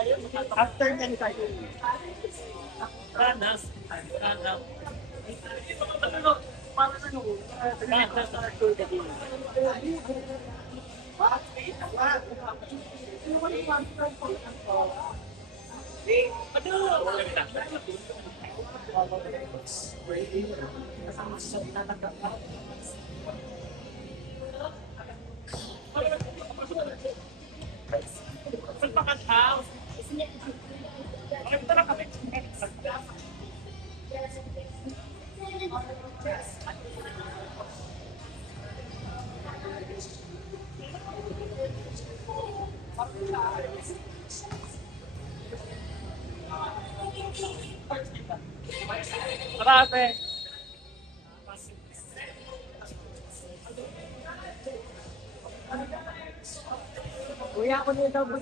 After 10 tayo. Ranas. Ranas. Para sa nung, Salpakan house. Okay, ito na kami. Marami. kuya ako nito ba?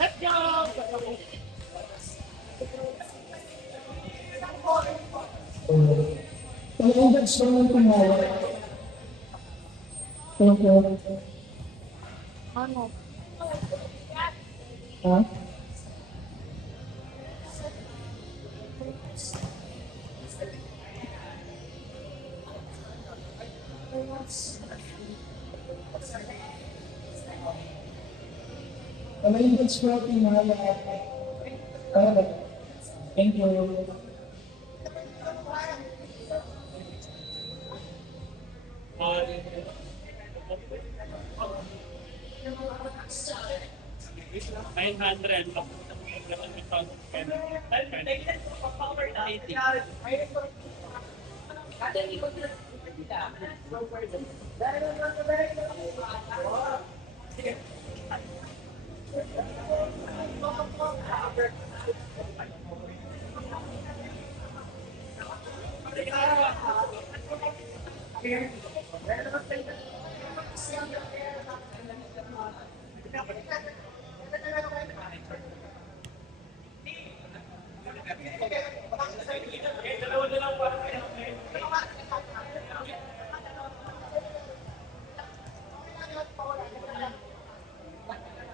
Let's go! Talagang gusto mo tumawa. Opo. Ano? Ha? Talagang gusto mo tumawa. Thank you. Nine hundred.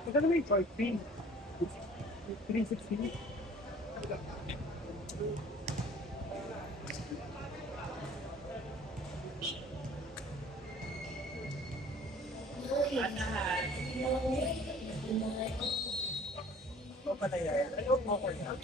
Magkano may short pin? 360. Ito pala yan. Ano mo ko yan?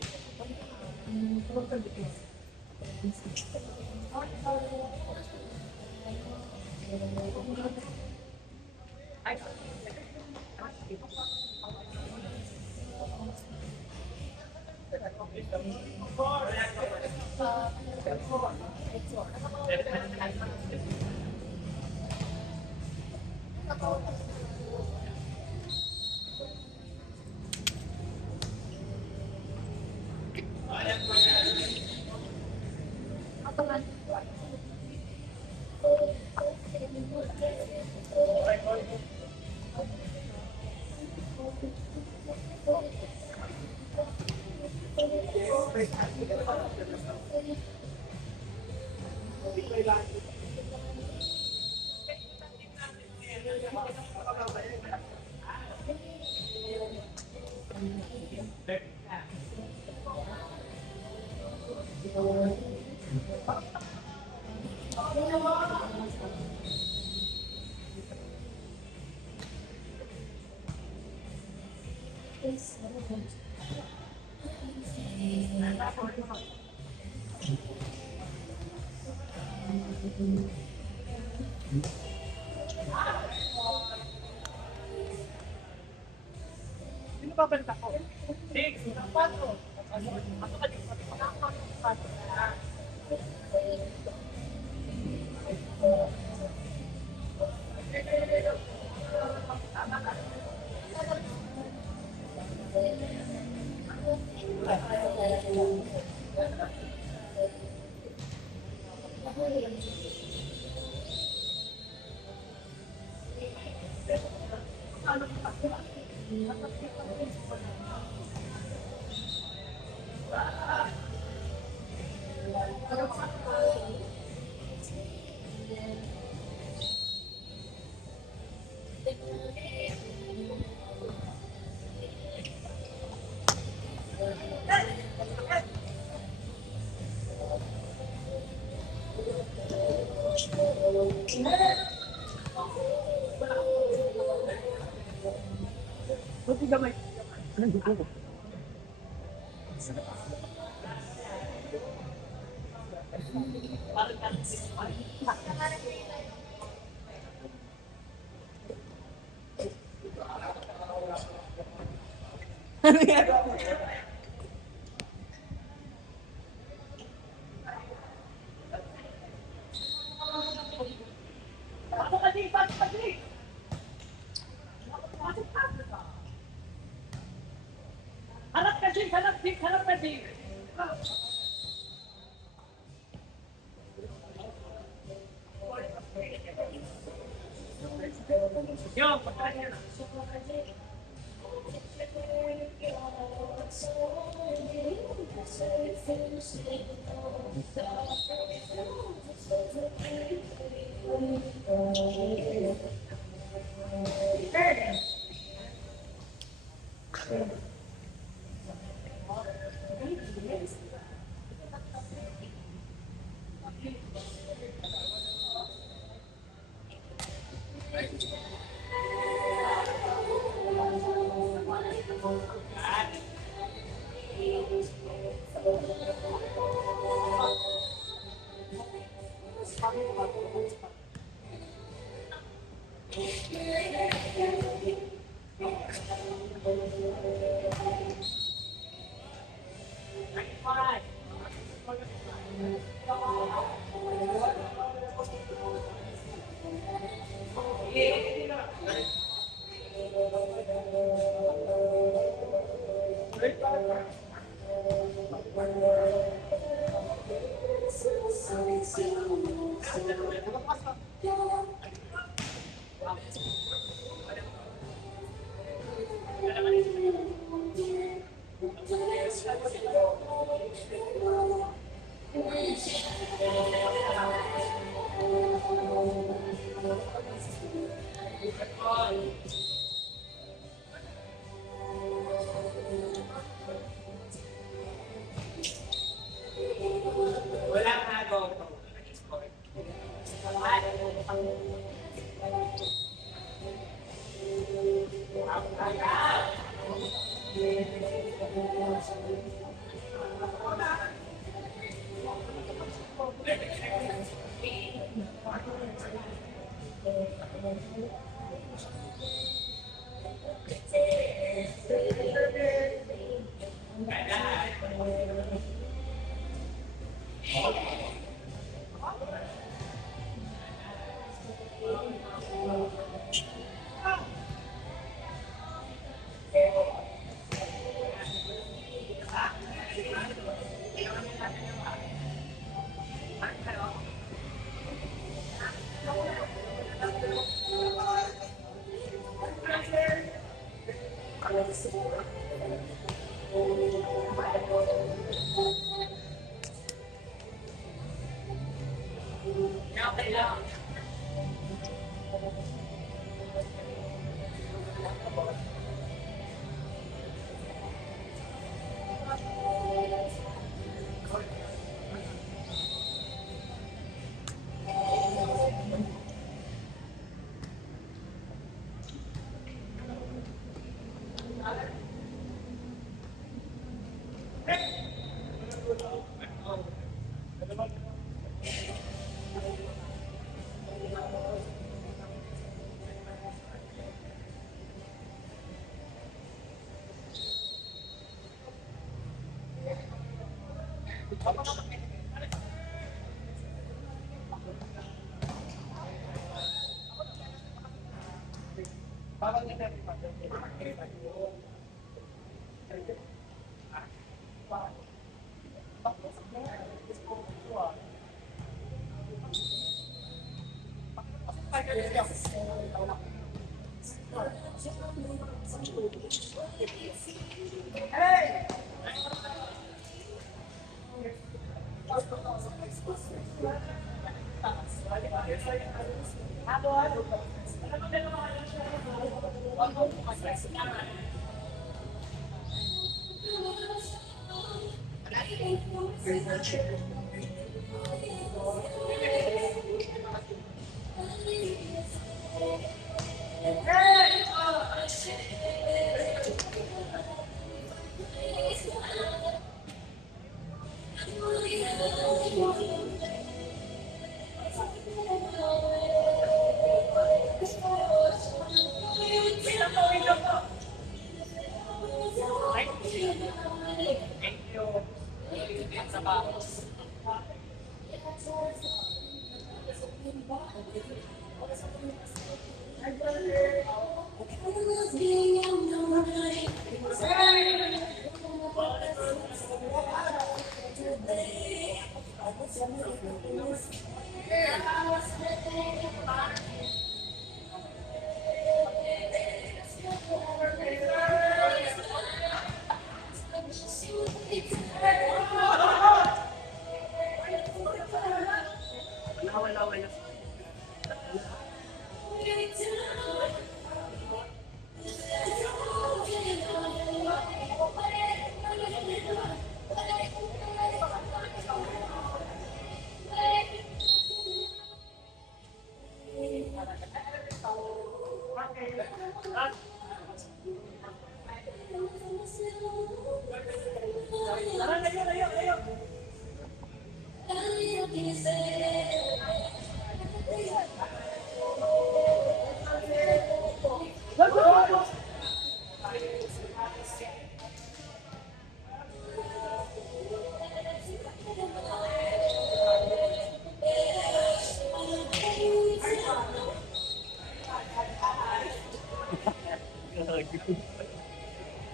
Sino ba balik ako? Six. Patro. Buti gamay. Pasok ka din, pasok ka din. Harap ka din, harap din, harap ka din. Yo, pagkain na. Wala nga go.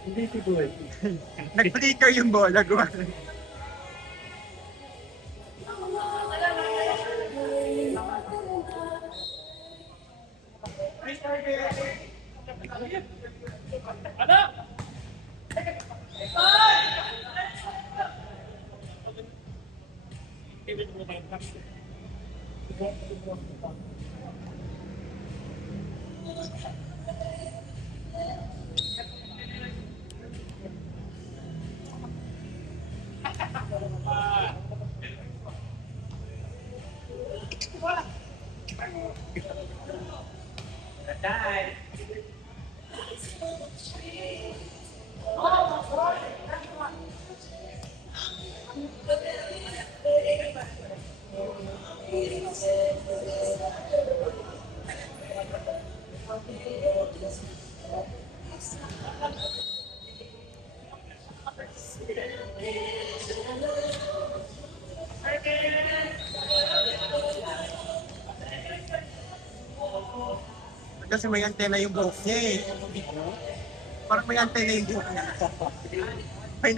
Hindi siguro. Nag-flicker yung bola, gumana. Anak! Kasi may antena yung buhok niya eh. Parang may antena yung buhok niya. May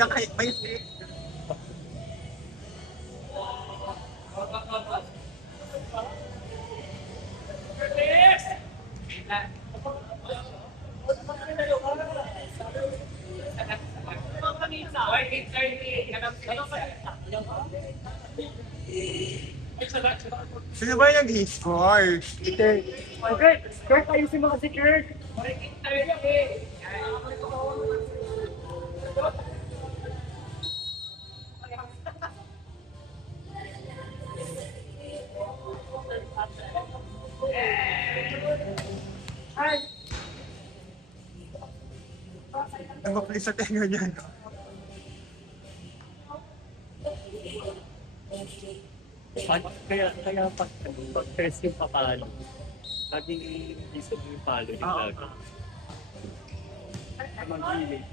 Sino ba yung nag-score? Okay, Kurt, ayusin mo kasi Kurt. Ang maplis sa tenga niya. Kaya pag-press yung papalo, laging isip yung palo yung lagi. Mag-gilid.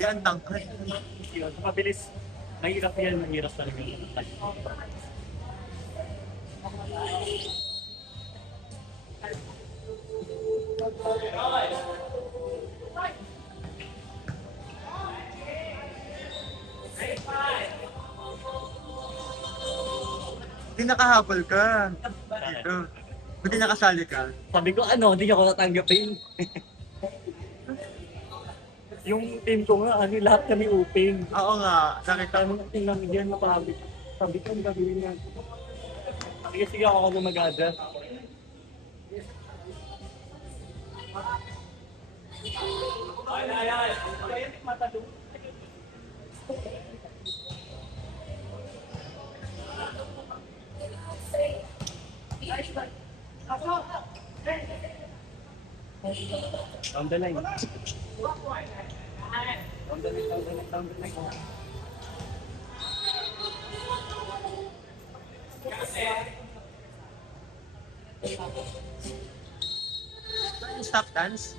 Yan, tangkad. Yun, mabilis. Mahirap yan, mahirap talaga. Hindi nakahabol ka. Dito. Hindi nakasali ka. Sabi ko, ano, hindi ako tatanggapin. Yung team ko nga, ano, lahat kami open. Oo nga, nakita Kaya mga tingnan yan, mapabit. Sabi ko, ang gagawin nga. Sige, sige ako na mag-adjust. Down the line. Down the line, down the line, down the line. Stop dance.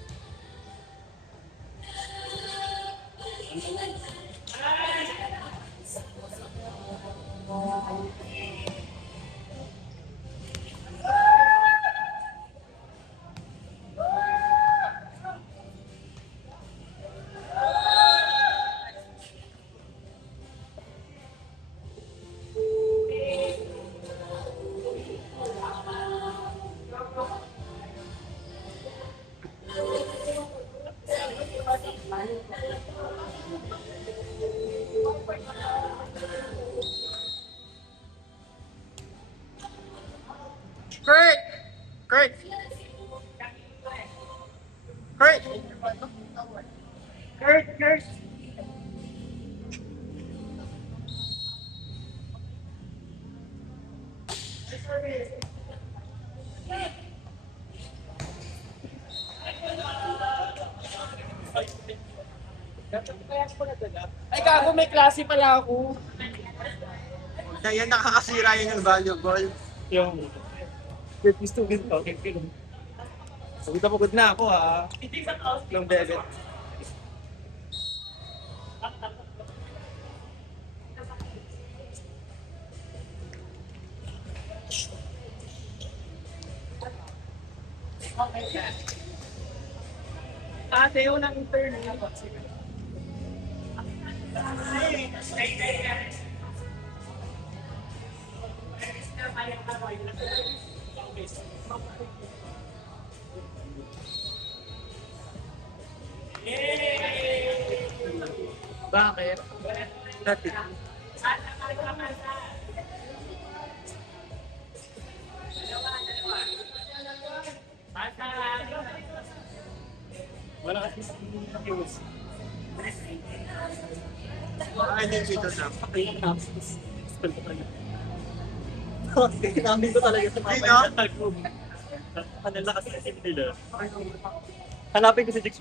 Kurt! Kurt! Kurt! Kurt, Kurt. Ay, gago, may klase pala ako. Kaya nakakasira yun yung valuable. Yung birthday student ko, Pagod na pagod na ako ha. Yung bebe. Ate, yun ang turn. Bakit? Dati. wala kasi sa news. Ay, hindi dito na. Ayun na, spell ko talaga. Namin ko talaga sa mga Sino? group. Kanila kasi team nila. Hanapin ko si Jix.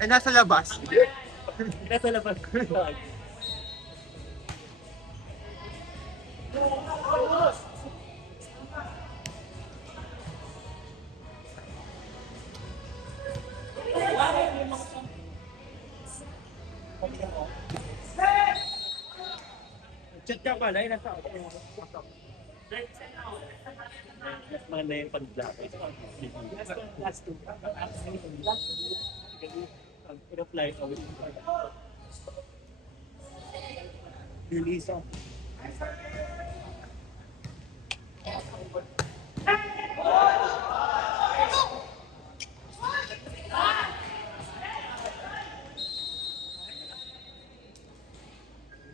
Eh, nasa labas. Nasa labas ko. Chat ka pala, ay nasa ako. Maganda yung pag-blackout. Last two. In-apply ko. Release ako.